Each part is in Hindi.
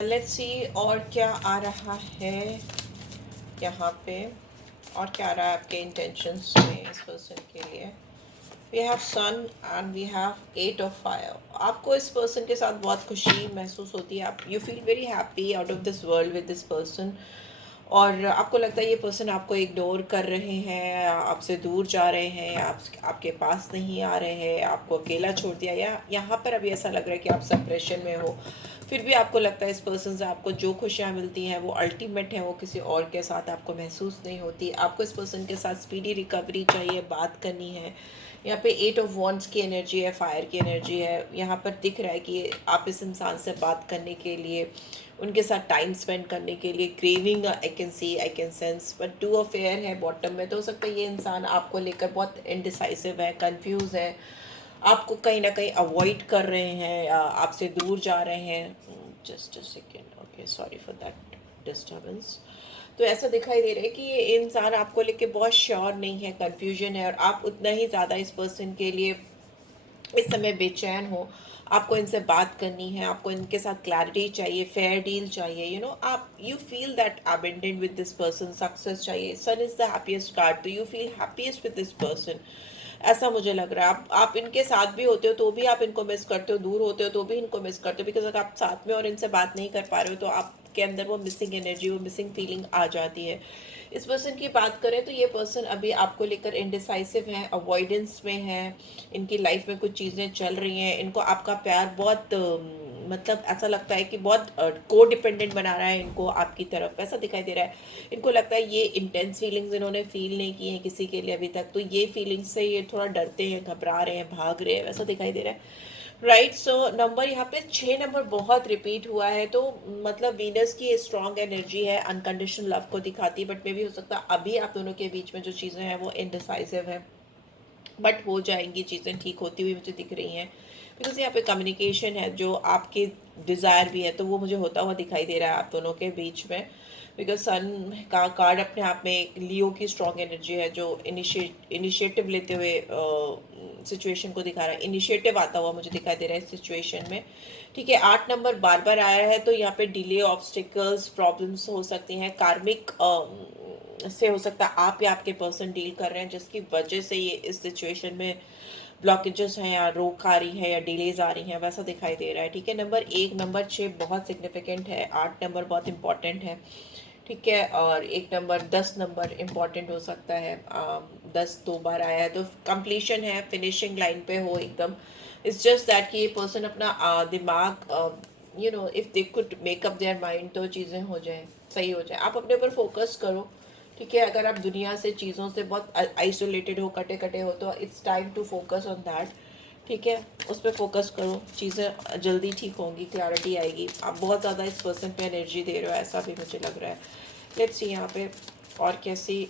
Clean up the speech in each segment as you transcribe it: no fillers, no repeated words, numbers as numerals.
लेट्स सी और क्या आ रहा है यहाँ पे, और क्या आ रहा है आपके इंटेंशंस में इस पर्सन के लिए। We have sun and we have eight of fire. आपको इस पर्सन के साथ बहुत खुशी महसूस होती है, आप you feel very happy out of this world with this person. और आपको लगता है ये पर्सन आपको इग्नोर कर रहे हैं, आपसे दूर जा रहे हैं, आपके पास नहीं आ रहे हैं, आपको अकेला छोड़ दिया, या यहाँ पर अभी ऐसा लग रहा है कि आप सेपरेशन में हो। फिर भी आपको लगता है इस पर्सन से आपको जो खुशियाँ मिलती हैं वो अल्टीमेट है, वो किसी और के साथ आपको महसूस नहीं होती। आपको इस पर्सन के साथ स्पीडी रिकवरी चाहिए, बात करनी है। यहाँ पे एट ऑफ वॉन्ड्स की एनर्जी है, फायर की एनर्जी है। यहाँ पर दिख रहा है कि आप इस इंसान से बात करने के लिए, उनके साथ टाइम स्पेंड करने के लिए craving I can see, I can sense. But two of air है बॉटम में, तो हो सकता है ये इंसान आपको लेकर बहुत इनडिसाइसिव है, कंफ्यूज है, आपको कहीं ना कहीं अवॉइड कर रहे हैं, आपसे दूर जा रहे हैं। Just a second, okay, sorry for that disturbance. तो ऐसा दिखाई दे रहा है कि ये इंसान आपको लेके बहुत श्योर नहीं है, कंफ्यूजन है, और आप उतना ही ज़्यादा इस पर्सन के लिए इस समय बेचैन हो। आपको इनसे बात करनी है, आपको इनके साथ क्लैरिटी चाहिए, फेयर डील चाहिए, आप you feel that abundant with this person, success चाहिए। Sun is the happiest card, तो you feel happiest with this person, ऐसा मुझे लग रहा है। आप इनके साथ भी होते हो तो भी आप इनको मिस करते हो, दूर होते हो तो भी इनको मिस करते हो, बिकॉज अगर आप साथ में और इनसे बात नहीं कर पा रहे हो तो आपके अंदर वो मिसिंग एनर्जी, वो मिसिंग फीलिंग आ जाती है। इस पर्सन की बात करें तो ये पर्सन अभी आपको लेकर इनडिसाइसिव है, अवॉइडेंस में है। इनकी लाइफ में कुछ चीज़ें चल रही हैं, इनको आपका प्यार बहुत मतलब ऐसा लगता है कि बहुत को डिपेंडेंट बना रहा है इनको आपकी तरफ, ऐसा दिखाई दे रहा है। इनको लगता है ये इंटेंस फीलिंग्स इन्होंने फील नहीं की हैं किसी के लिए अभी तक, तो ये फीलिंग्स से ये थोड़ा डरते हैं, घबरा रहे हैं, भाग रहे हैं, वैसा दिखाई दे रहा है। राइट, सो नंबर यहाँ पे 6 नंबर बहुत रिपीट हुआ है, तो मतलब वीनस की स्ट्रॉन्ग एनर्जी है, अनकंडीशनल लव को दिखाती है। बट मे भी हो सकता है अभी आप दोनों के बीच में जो चीज़ें हैं वो इनडिसाइसिव है, बट हो जाएंगी, चीज़ें ठीक होती हुई मुझे दिख रही हैं। बिकॉज यहाँ पे कम्युनिकेशन है, जो आपकी डिज़ायर भी है, तो वो मुझे होता हुआ दिखाई दे रहा है आप दोनों के बीच में। बिकॉज सन का कार्ड अपने आप में एक लियो की स्ट्रॉन्ग एनर्जी है, जो इनिशिएटिव लेते हुए सिचुएशन को दिखा रहा है, इनिशिएटिव आता हुआ मुझे दिखाई दे रहा है इस सिचुएशन में। ठीक है, 8 नंबर बार बार आया है, तो यहाँ पे डिले, ऑब्स्टिकल्स, प्रॉब्लम्स हो सकती हैं, कार्मिक से हो सकता है आप या आपके पर्सन डील कर रहे हैं, जिसकी वजह से ये इस सिचुएशन में ब्लॉकेजेस हैं, या रोक आ रही है, या डिलेज आ रही हैं, वैसा दिखाई दे रहा है। ठीक है, नंबर 1, नंबर 6 बहुत सिग्निफिकेंट है, 8 नंबर बहुत इंपॉर्टेंट है। ठीक है, और 1 नंबर, 10 नंबर इम्पॉर्टेंट हो सकता है। 10 2 बार आया है, तो कंप्लीशन है, फिनिशिंग लाइन पे हो एकदम। इट्स जस्ट दैट कि ये पर्सन अपना दिमाग if they could make up their mind, तो चीज़ें हो जाएं, सही हो जाए। आप अपने ऊपर फोकस करो। ठीक है, अगर आप दुनिया से, चीज़ों से बहुत आइसोलेटेड हो, कटे कटे हो, तो it's time to focus on that. ठीक है, उस पर फोकस करो, चीज़ें जल्दी ठीक होंगी, क्लैरिटी आएगी। आप बहुत ज़्यादा इस पर्सन पे एनर्जी दे रहे हो, ऐसा भी मुझे लग रहा है। लेट्स सी यहाँ पे और कैसी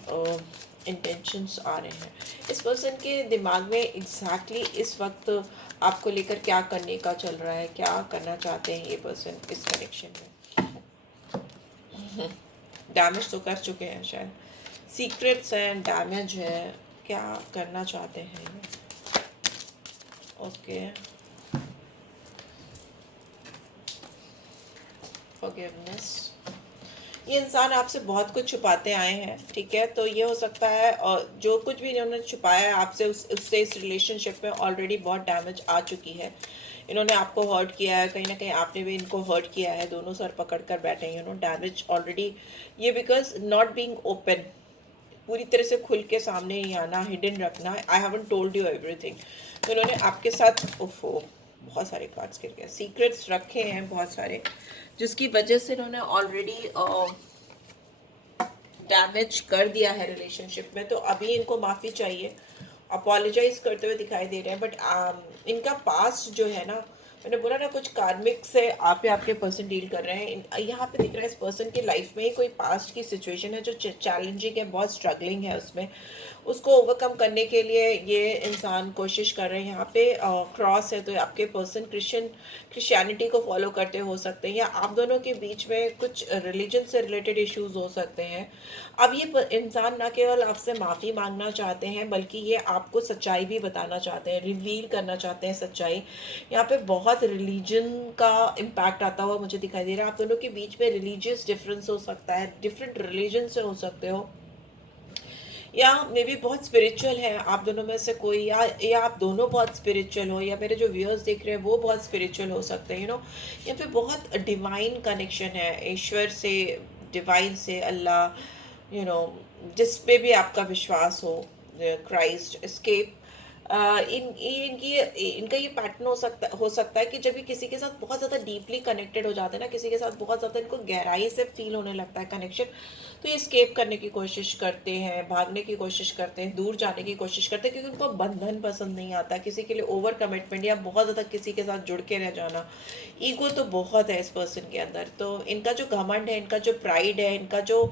इंटेंशंस आ रहे हैं इस पर्सन के दिमाग में, एग्जैक्टली इस वक्त आपको लेकर क्या करने का चल रहा है, क्या करना चाहते हैं ये पर्सन इस कनेक्शन में। डैमेज तो कर चुके हैं शायद, सीक्रेट्स हैं, डैमेज है, क्या करना चाहते हैं ये। Okay, forgiveness. ये इंसान आपसे बहुत कुछ छुपाते आए हैं। ठीक है, तो ये हो सकता है, और जो कुछ भी इन्होंने छुपाया है आपसे, उससे इस रिलेशनशिप में ऑलरेडी बहुत डैमेज आ चुकी है। इन्होंने आपको हर्ट किया है, कहीं ना कहीं आपने भी इनको हर्ट किया है, दोनों सर पकड़ कर बैठे हैं, डैमेज ऑलरेडी। ये बिकॉज नॉट बीइंग ओपन, पूरी तरह से खुल के सामने नहीं आना, हिडन रखना, I haven't told you everything. तो इन्होंने आपके साथ, ओफो, बहुत सारे कार्ड्स गिर गए, सीक्रेट्स रखे हैं बहुत सारे, जिसकी वजह से इन्होंने ऑलरेडी डैमेज कर दिया है रिलेशनशिप में। तो अभी इनको माफ़ी चाहिए, अपोलोजाइज करते हुए दिखाई दे रहे हैं। बट इनका पास्ट जो है ना, मैंने बोला ना, कुछ कार्मिक से आप या आपके पर्सन डील कर रहे हैं। यहाँ पे दिख रहा है इस पर्सन की लाइफ में ही कोई पास्ट की सिचुएशन है जो चैलेंजिंग है, बहुत स्ट्रगलिंग है उसमें। उसको ओवरकम करने के लिए ये इंसान कोशिश कर रहे हैं। यहाँ पे क्रॉस है, तो आपके पर्सन क्रिश्चियनिटी को फॉलो करते हो सकते हैं, या आप दोनों के बीच में कुछ रिलीजन से रिलेटेड इश्यूज हो सकते हैं। अब ये इंसान ना केवल आपसे माफ़ी मांगना चाहते हैं, बल्कि ये आपको सच्चाई भी बताना चाहते हैं, रिवील करना चाहते हैं सच्चाई। यहाँ पे बहुत बहुत रिलीजन का इम्पैक्ट आता हुआ मुझे दिखाई दे रहा है। आप दोनों के बीच में रिलीजियस डिफरेंस हो सकता है, डिफरेंट रिलीजन से हो सकते हो, या मे बी बहुत स्पिरिचुअल है आप दोनों में से कोई, या आप दोनों बहुत स्पिरिचुअल हो, या मेरे जो व्यूअर्स देख रहे हैं वो बहुत स्पिरिचुअल हो सकते हैं। यहाँ पे बहुत डिवाइन कनेक्शन है, ईश्वर से, डिवाइन से, अल्लाह, जिस पे भी आपका विश्वास हो, क्राइस्ट, एस्केप। इनका ये पैटर्न हो सकता है कि जब ये किसी के साथ बहुत ज़्यादा डीपली कनेक्टेड हो जाते हैं ना, किसी के साथ बहुत ज़्यादा इनको गहराई से फील होने लगता है कनेक्शन, तो ये स्केप करने की कोशिश करते हैं, भागने की कोशिश करते हैं, दूर जाने की कोशिश करते हैं, क्योंकि उनको बंधन पसंद नहीं आता, किसी के लिए ओवर कमिटमेंट या बहुत ज़्यादा किसी के साथ जुड़ के रह जाना। ईगो तो बहुत है इस पर्सन के अंदर, तो इनका जो घमंड है, इनका जो प्राइड है, इनका जो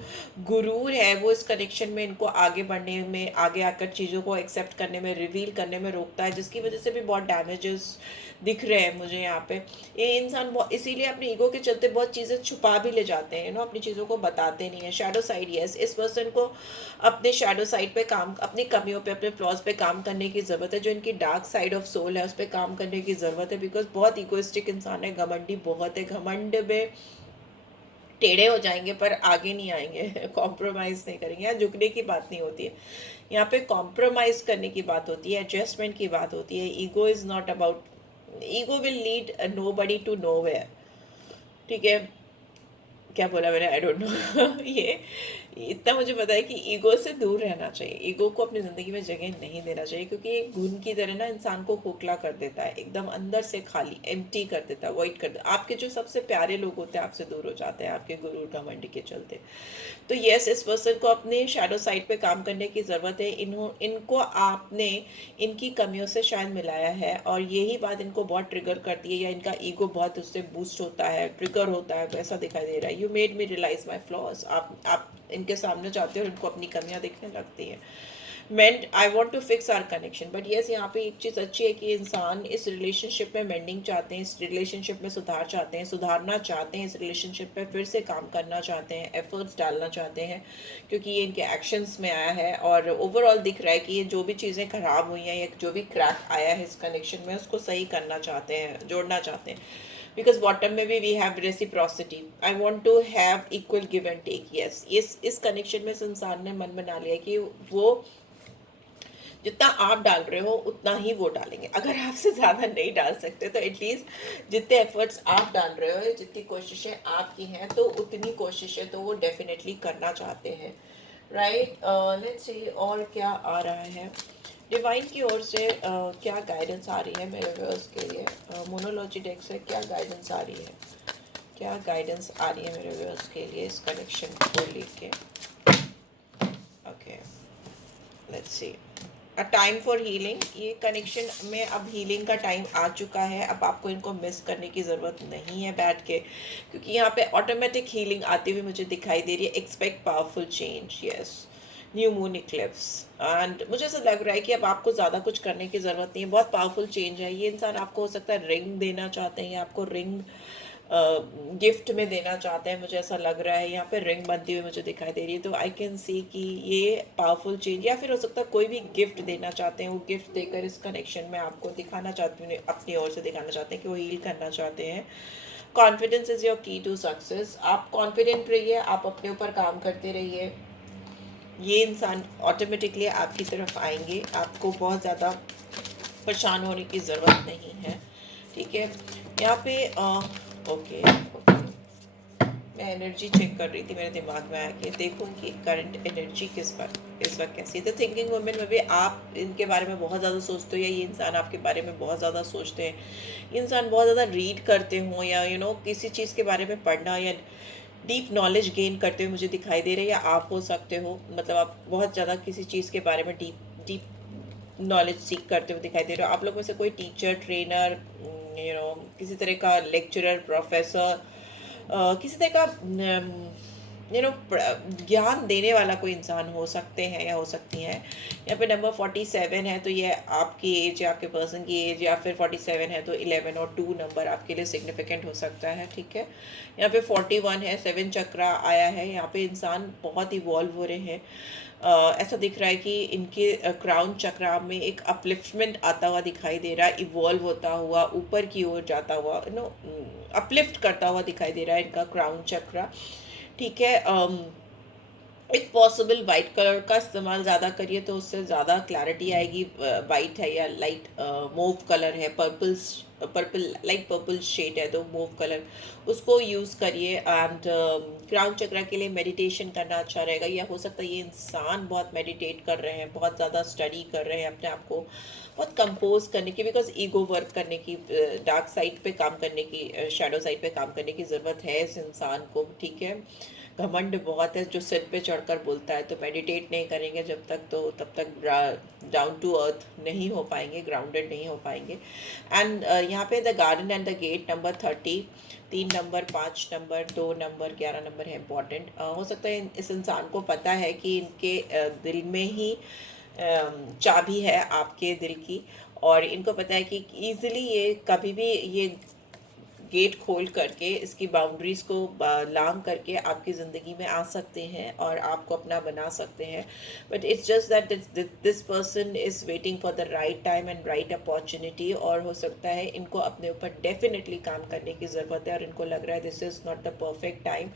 गुरूर है, वो इस कनेक्शन में इनको आगे बढ़ने में, आगे आकर चीज़ों को एक्सेप्ट करने में, रिवील करने में रोकता है, जिसकी वजह से भी बहुत डैमेजेस दिख रहे हैं मुझे यहाँ पे। ये इंसान बहुत इसीलिए अपने ईगो के चलते बहुत चीज़ें छुपा भी ले जाते हैं, अपनी चीज़ों को बताते नहीं है। शैडो साइड, यस, इस पर्सन को अपने शैडो साइड पे काम, अपनी कमियों पे, अपने फ्लॉज पे काम करने की ज़रूरत है। जो इनकी डार्क साइड ऑफ सोल है उस पर काम करने की ज़रूरत है, बिकॉज बहुत इगोइस्टिक इंसान है, घमंडी बहुत है, घमंड में टेढ़े हो जाएंगे पर आगे नहीं आएंगे, कॉम्प्रोमाइज़ नहीं करेंगे। यहाँ झुकने की बात नहीं होती है, यहाँ पे कॉम्प्रोमाइज़ करने की बात होती है, एडजस्टमेंट की बात होती है। Ego is not about, ego will lead nobody to nowhere, ठीक है। क्या बोला मैंने, आई डोंट नो। ये इतना मुझे पता है कि ईगो से दूर रहना चाहिए, ईगो को अपनी ज़िंदगी में जगह नहीं देना चाहिए, क्योंकि एक घुन की तरह ना इंसान को खोखला कर देता है, एकदम अंदर से खाली, एम्प्टी कर देता है, वॉइड कर देता है। आपके जो सबसे प्यारे लोग होते हैं आपसे दूर हो जाते हैं आपके गुरूर घमंड के चलते। तो यस, इस पर्सन को अपने शैडो साइड पे काम करने की ज़रूरत है। इनको आपने इनकी कमियों से शायद मिलाया है, और यही बात इनको बहुत ट्रिगर करती है, या इनका ईगो बहुत उससे बूस्ट होता है, ट्रिगर होता है, वैसा दिखाई दे रहा है। You made me realise my flaws, आप इनके सामने जाते हो और इनको अपनी कमियां दिखने लगती हैं। Meant I want to fix our connection, but yes, यहाँ पे एक चीज़ अच्छी है कि इंसान इस रिलेशनशिप में मेंडिंग चाहते हैं, इस रिलेशनशिप में सुधार चाहते हैं, सुधारना चाहते हैं, इस रिलेशनशिप पे फिर से काम करना चाहते हैं, एफर्ट्स डालना चाहते हैं, क्योंकि ये इनके एक्शंस में आया है। और ओवरऑल दिख रहा है कि ये जो भी चीज़ें खराब हुई हैं या जो भी क्रैक आया है इस कनेक्शन में, उसको सही करना चाहते हैं, जोड़ना चाहते हैं। बिकॉज बॉटम में भी we have reciprocity, I want to have equal give and take. Yes, इस कनेक्शन में इंसान ने मन बना लिया कि वो जितना आप डाल रहे हो उतना ही वो डालेंगे। अगर आपसे ज़्यादा नहीं डाल सकते तो एटलीस्ट जितने एफर्ट्स आप डाल रहे हो, जितनी कोशिशें आपकी हैं, तो उतनी कोशिशें तो वो डेफिनेटली करना चाहते हैं, राइट। लेट्स सी और क्या आ रहा है डिवाइन की ओर से, क्या गाइडेंस आ रही है मेरे व्यूअर्स के लिए। मोनोलॉजी डेक से क्या गाइडेंस आ रही है, क्या गाइडेंस आ रही है मेरे व्यूअर्स के लिए इस कनेक्शन को लेके। Okay, let's see. A time for healing, ये कनेक्शन में अब हीलिंग का टाइम आ चुका है। अब आपको इनको मिस करने की ज़रूरत नहीं है बैठ के, क्योंकि यहाँ पे ऑटोमेटिक हीलिंग आती हुई मुझे दिखाई दे रही है। Expect powerful change, yes, new moon Eclipse, and मुझे ऐसा लग रहा है कि अब आपको ज़्यादा कुछ करने की ज़रूरत नहीं है, बहुत पावरफुल चेंज है। ये इंसान आपको हो सकता है रिंग देना चाहते हैं, या आपको रिंग गिफ्ट में देना चाहते हैं, मुझे ऐसा लग रहा है। यहाँ पे रिंग बनती हुई मुझे दिखाई दे रही है, तो आई कैन सी कि ये पावरफुल चेंज, या फिर हो सकता है कोई भी गिफ्ट देना चाहते हैं, वो गिफ्ट देकर इस कनेक्शन में आपको दिखाना चाहते हैं, अपनी ओर से दिखाना चाहते हैं कि वो हील करना चाहते हैं। कॉन्फिडेंस इज योर की टू सक्सेस, आप कॉन्फिडेंट रहिए, आप अपने ऊपर काम करते रहिए, ये इंसान ऑटोमेटिकली आपकी तरफ आएंगे, आपको बहुत ज़्यादा परेशान होने की ज़रूरत नहीं है, ठीक है। यहाँ पे ओके, मैं एनर्जी चेक कर रही थी, मेरे दिमाग में आया कि देखूँ कि करंट एनर्जी इस वक्त कैसी है। तो थिंकिंग वुमेन में भी आप इनके बारे में बहुत ज़्यादा सोचते हो, या ये इंसान आपके बारे में बहुत ज़्यादा सोचते हैं। ये इंसान बहुत ज़्यादा रीड करते हो, या किसी चीज़ के बारे में पढ़ना या डीप नॉलेज गेन करते हुए मुझे दिखाई दे रहे हैं, या आप हो सकते हो, मतलब आप बहुत ज़्यादा किसी चीज़ के बारे में डीप डीप नॉलेज सीख करते हुए दिखाई दे रहे हो। आप लोग में से कोई टीचर, ट्रेनर, किसी तरह का लेक्चरर, प्रोफेसर, किसी तरह का ज्ञान देने वाला कोई इंसान हो सकते हैं या हो सकती हैं। यहाँ पे नंबर 47 है, तो ये आपकी एज या आपके पर्सन की एज, या फिर 47 है तो 11 और 2 नंबर आपके लिए सिग्निफिकेंट हो सकता है, ठीक है। यहाँ पे 41 है, 7 चक्रा आया है। यहाँ पे इंसान बहुत इवॉल्व हो रहे हैं। ऐसा दिख रहा है कि इनके क्राउन चक्रा में एक अपलिफ्टमेंट आता हुआ दिखाई दे रहा है, इवॉल्व होता हुआ ऊपर की ओर जाता हुआ, अपलिफ्ट करता हुआ दिखाई दे रहा है इनका क्राउन चक्रा, ठीक है। एक पॉसिबल वाइट कलर का इस्तेमाल ज़्यादा करिए तो उससे ज़्यादा क्लैरिटी आएगी। वाइट है या लाइट मूव कलर है, पर्पल लाइट पर्पल शेड है तो मूव कलर उसको यूज़ करिए। एंड क्राउन चक्रा के लिए मेडिटेशन करना अच्छा रहेगा। या हो सकता है ये इंसान बहुत मेडिटेट कर रहे हैं, बहुत ज़्यादा स्टडी कर रहे हैं अपने आप को बहुत कंपोज करने की, बिकॉज ईगो वर्क करने की, डार्क साइड पे काम करने की, शेडो साइड पे काम करने की ज़रूरत है इस इंसान को, ठीक है। घमंड बहुत है जो सिर पे चढ़कर बोलता है, तो मेडिटेट नहीं करेंगे जब तक तो तब तक डाउन टू अर्थ नहीं हो पाएंगे, ग्राउंडेड नहीं हो पाएंगे। एंड यहाँ पे the garden and the gate number 30, 3 number, 5 number, 2 number, 11 number है इंपॉर्टेंट। हो सकता है इस इंसान को पता है कि इनके दिल में ही चाबी है आपके दिल की, और इनको पता है कि इजीली ये कभी भी ये गेट खोल करके इसकी बाउंड्रीज को लांग करके आपकी ज़िंदगी में आ सकते हैं और आपको अपना बना सकते हैं। But it's just that this person is waiting for the right time and right opportunity, और हो सकता है इनको अपने ऊपर डेफिनेटली काम करने की ज़रूरत है और इनको लग रहा है this is not the perfect time.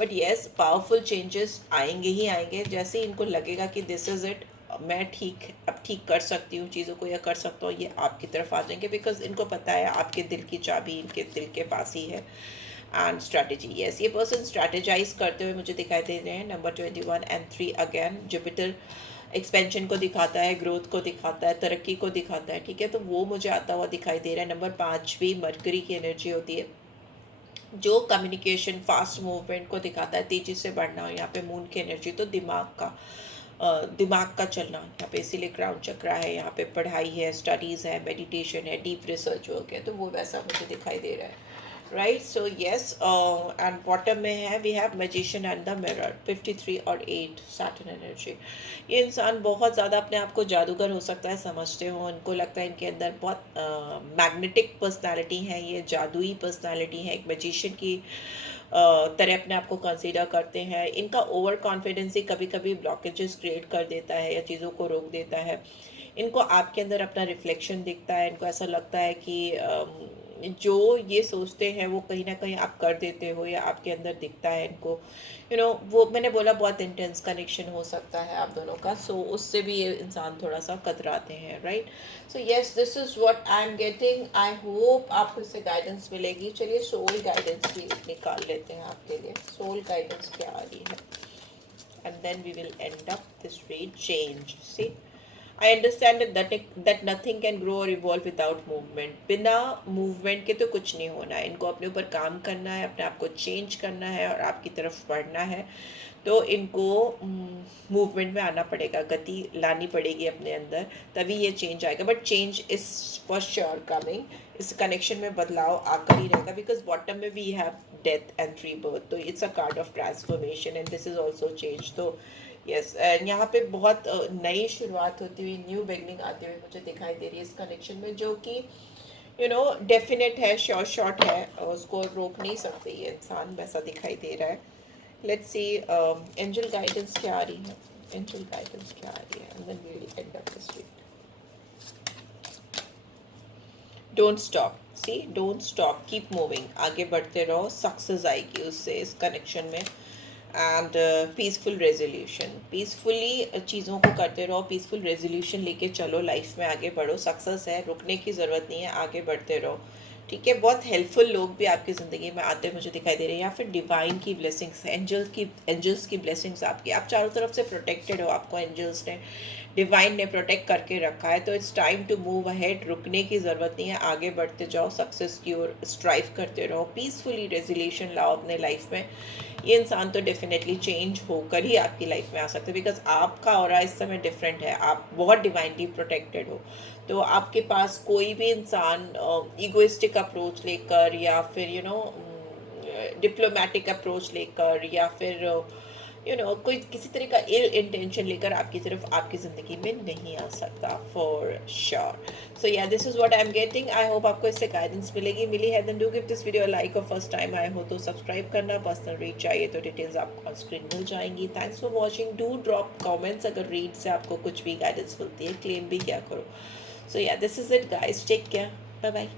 But yes, powerful changes आएंगे ही आएंगे। जैसे ही इनको लगेगा कि दिस इज़ इट, मैं अब ठीक कर सकती हूँ चीज़ों को या कर सकता हूँ, ये आपकी तरफ आ जाएंगे, बिकॉज इनको पता है आपके दिल की चाबी इनके दिल के पास ही है। एंड स्ट्रैटेजी, यस, ये पर्सन स्ट्रैटेजाइज करते हुए मुझे दिखाई दे रहे हैं। Number 21 and 3 again, Jupiter expansion को दिखाता है, ग्रोथ को दिखाता है, तरक्की को दिखाता है, ठीक है, तो वो मुझे आता हुआ दिखाई दे रहा है। नंबर 5 भी मरकरी की एनर्जी होती है जो कम्युनिकेशन, फास्ट मूवमेंट को दिखाता है, तेजी से बढ़ना। और यहाँ पे मून की एनर्जी तो दिमाग का चलना यहाँ पे, इसीलिए क्राउन चक्रा है। यहाँ पे पढ़ाई है, स्टडीज़ है, मेडिटेशन है, डीप रिसर्च वर्क है, तो वो वैसा मुझे दिखाई दे रहा है, right. So yes, and bottom में है we have magician and the mirror, 53 और 8 सैटर्न एनर्जी। ये इंसान बहुत ज़्यादा अपने आप को जादूगर हो सकता है समझते हो, इनको लगता है इनके अंदर बहुत मैग्नेटिक पर्सनालिटी है, ये जादुई पर्सनालिटी है, एक मैजिशियन की तरह अपने आप को कंसीडर करते हैं। इनका ओवर कॉन्फिडेंस ही कभी कभी ब्लॉकेजेस क्रिएट कर देता है या चीज़ों को रोक देता है। इनको आपके अंदर अपना रिफ्लेक्शन दिखता है, इनको ऐसा लगता है कि जो ये सोचते हैं वो कहीं ना कहीं आप कर देते हो या आपके अंदर दिखता है इनको। वो मैंने बोला बहुत इंटेंस कनेक्शन हो सकता है आप दोनों का, सो उससे भी ये इंसान थोड़ा सा कतराते हैं, right. So yes, this is what I am getting. I hope आपको इससे गाइडेंस मिलेगी। चलिए सोल गाइडेंस भी निकाल लेते हैं आपके लिए। सोल गाइडेंस क्या आ रही है, and then we will end up this read. Change, see, I understand that nothing can grow or evolve without movement. बिना मूवमेंट के तो कुछ नहीं होना है। इनको अपने ऊपर काम करना है, अपने आप को चेंज करना है और आपकी तरफ बढ़ना है, तो इनको मूवमेंट में आना पड़ेगा, गति लानी पड़ेगी अपने अंदर, तभी ये चेंज आएगा। But change is for sure coming. इस कनेक्शन में बदलाव आकर ही रहेगा, बिकॉज बॉटम में we have death and rebirth, तो it's a card of transformation and this is also change. तो यस, एंड यहाँ पे बहुत नई शुरुआत होती हुई, न्यू बिगनिंग आती हुई मुझे दिखाई दे रही है इस कनेक्शन में, जो कि डेफिनेट है, श्योर शॉट है, उसको रोक नहीं सकते ये इंसान, वैसा दिखाई दे रहा है। लेट्स सी एंजल गाइडेंस क्या आ रही है, एंजल गाइडेंस क्या आ रही है, and then we will end up this week. Don't stop, see, don't stop, keep moving, आगे बढ़ते रहो, सक्सेस आएगी उससे, इस कनेक्शन में। एंड पीसफुल रेजोल्यूशन, पीसफुली चीज़ों को करते रहो, पीसफुल रेजोल्यूशन लेके चलो, लाइफ में आगे बढ़ो, सक्सेस है, रुकने की ज़रूरत नहीं है, आगे बढ़ते रहो, ठीक है। बहुत हेल्पफुल लोग भी आपकी ज़िंदगी में आते मुझे दिखाई दे रहे हैं, या फिर डिवाइन की ब्लेसिंग्स, एंजल्स की ब्लेसिंग्स आपकी, आप चारों तरफ से प्रोटेक्टेड हो, आपको एंजल्स ने, डिवाइन ने प्रोटेक्ट करके रखा है। तो it's time to move ahead, रुकने की ज़रूरत नहीं है, आगे बढ़ते जाओ, सक्सेस की ओर स्ट्राइव करते रहो, पीसफुली रेजोल्यूशन लाओ अपने लाइफ में। ये इंसान तो डेफिनेटली चेंज होकर ही आपकी लाइफ में आ सकते हैं, बिकॉज आपका ऑरा इस समय डिफरेंट है, आप बहुत डिवाइनली प्रोटेक्टेड हो। तो आपके पास कोई भी इंसान ईगोइस्टिक अप्रोच लेकर या फिर डिप्लोमेटिक अप्रोच लेकर या फिर कोई किसी तरह का इल इंटेंशन लेकर आपकी तरफ आपकी ज़िंदगी में नहीं आ सकता for sure. So yeah this is what I am getting. I hope आपको इससे गाइडेंस मिली है. Then do give this video like और फर्स्ट टाइम आए हो तो सब्सक्राइब करना. पर्सनल रीड चाहिए तो डिटेल्स आपको ऑन स्क्रीन मिल जाएंगी. Thanks for watching. Do drop comments अगर रीड से आपको कुछ भी गाइडेंस मिलती है. क्लेम भी क्या करो. So yeah this is it guys. Take care. Bye bye.